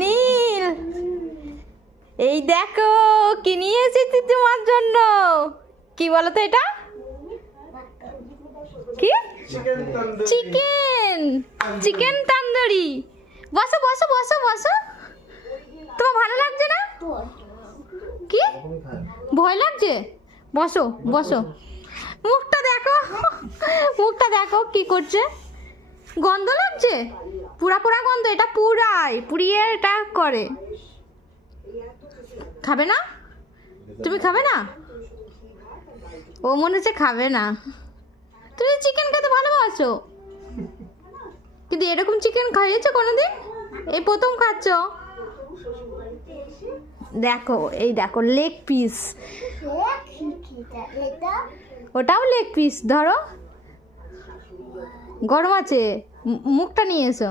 নীল, এই দেখো কি নিয়ে এসেছি তোমার জন্য। কি বলো তো এটা? কি? Chicken, chicken tandoori. বসো বসো বসো বসো। তোমার ভালো লাগছে না? কি ভয় লাগছে? বসো বসো। মুখটা দেখো, মুখটা দেখো কি করছে। গন্ধ লাগছে, পুরা পুরা গন্ধ। এটা পুড়িয়ে এটা করে। খাবে না? তুমি খাবে না? ও মনে হচ্ছে খাবে না। তুমি চিকেন খেতে ভালোবাসো, কিন্তু এরকম চিকেন খাইয়েছো কোনোদিন? এই প্রথম খাচ্ছ। দেখো, এই দেখো লেগ পিস। ওটাও লেগ পিস। ধরো, গরম আছে, মুখটা নিয়ে এসো।